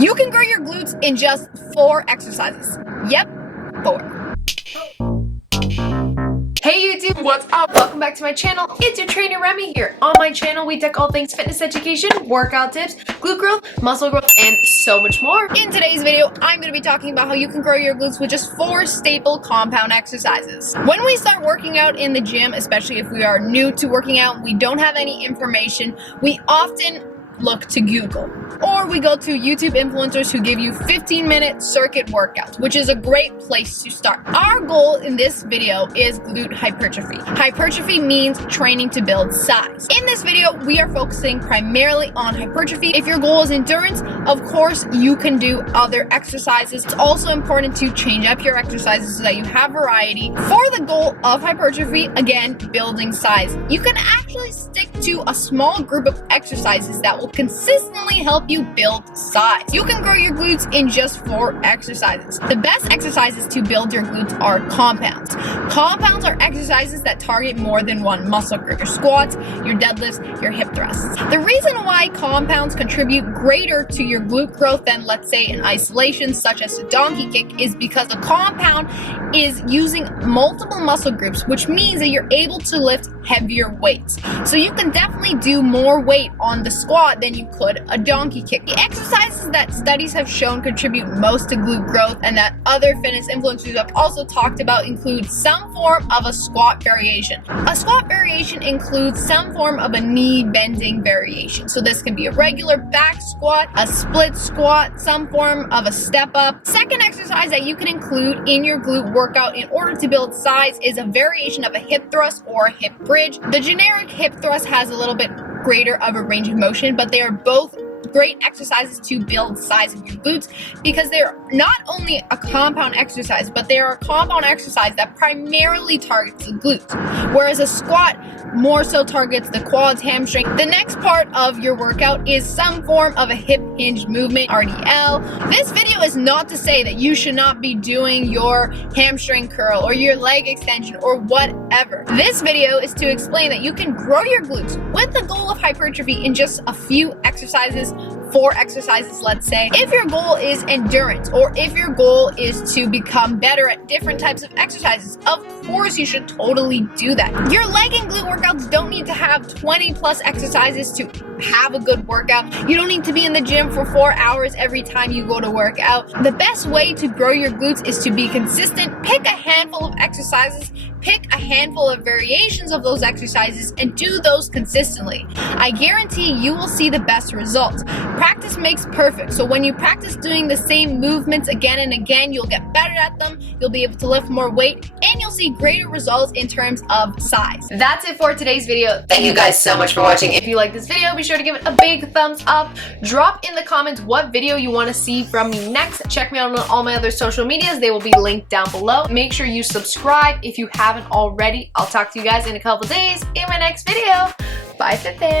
You can grow your glutes in just 4 exercises. Yep, 4. Hey YouTube, what's up? Welcome back to my channel. It's your trainer Remy here. On my channel, we take all things fitness education, workout tips, glute growth, muscle growth, and so much more. In today's video, I'm going to be talking about how you can grow your glutes with just 4 staple compound exercises. When we start working out in the gym, especially if we are new to working out, we don't have any information, we often look to Google, or we go to YouTube influencers who give you 15-minute circuit workouts, which is a great place to start. Our goal in this video is glute hypertrophy. Hypertrophy means training to build size. In this video, we are focusing primarily on hypertrophy. If your goal is endurance, of course, you can do other exercises. It's also important to change up your exercises so that you have variety. For the goal of hypertrophy, again, building size, you can actually stick to a small group of exercises that will consistently help you build size. You can grow your glutes in just 4 exercises. The best exercises to build your glutes are compounds. Compounds are exercises that target more than one muscle group: your squats, your deadlifts, your hip thrusts. The reason why compounds contribute greater to your glute growth than, let's say, in isolation, such as a donkey kick, is because a compound is using multiple muscle groups, which means that you're able to lift heavier weights. So you can definitely do more weight on the squat than you could a donkey kick. The exercises that studies have shown contribute most to glute growth and that other fitness influencers have also talked about include some form of a squat variation. A squat variation includes some form of a knee bending variation. So this can be a regular back squat, a split squat, some form of a step up. Second exercise that you can include in your glute workout in order to build size is a variation of a hip thrust or a hip bridge. The generic hip thrust has a little bit greater of a range of motion, but they are both great exercises to build size of your glutes because they're not only a compound exercise, but they are a compound exercise that primarily targets the glutes, whereas a squat more so targets the quads, hamstring. The next part of your workout is some form of a hip hinge movement, RDL. This video is not to say that you should not be doing your hamstring curl or your leg extension or whatever. This video is to explain that you can grow your glutes with the goal of hypertrophy in just a few exercises, 4 exercises, let's say. If your goal is endurance, or if your goal is to become better at different types of exercises, of course you should totally do that. Your leg and glute workouts don't need to have 20 plus exercises to have a good workout. You don't need to be in the gym for 4 hours every time you go to work out. The best way to grow your glutes is to be consistent. Pick a handful of exercises, pick a handful of variations of those exercises, and do those consistently. I guarantee you will see the best results. Practice makes perfect, so when you practice doing the same movements again and again, you'll get better at them, you'll be able to lift more weight, and you'll see greater results in terms of size. That's it for today's video. Thank you guys so much for watching. If you like this video, be sure to give it a big thumbs up. Drop in the comments what video you want to see from me next. Check me out on all my other social medias. They will be linked down below. Make sure you subscribe if you haven't already. I'll talk to you guys in a couple days in my next video. Bye, Fit Fam.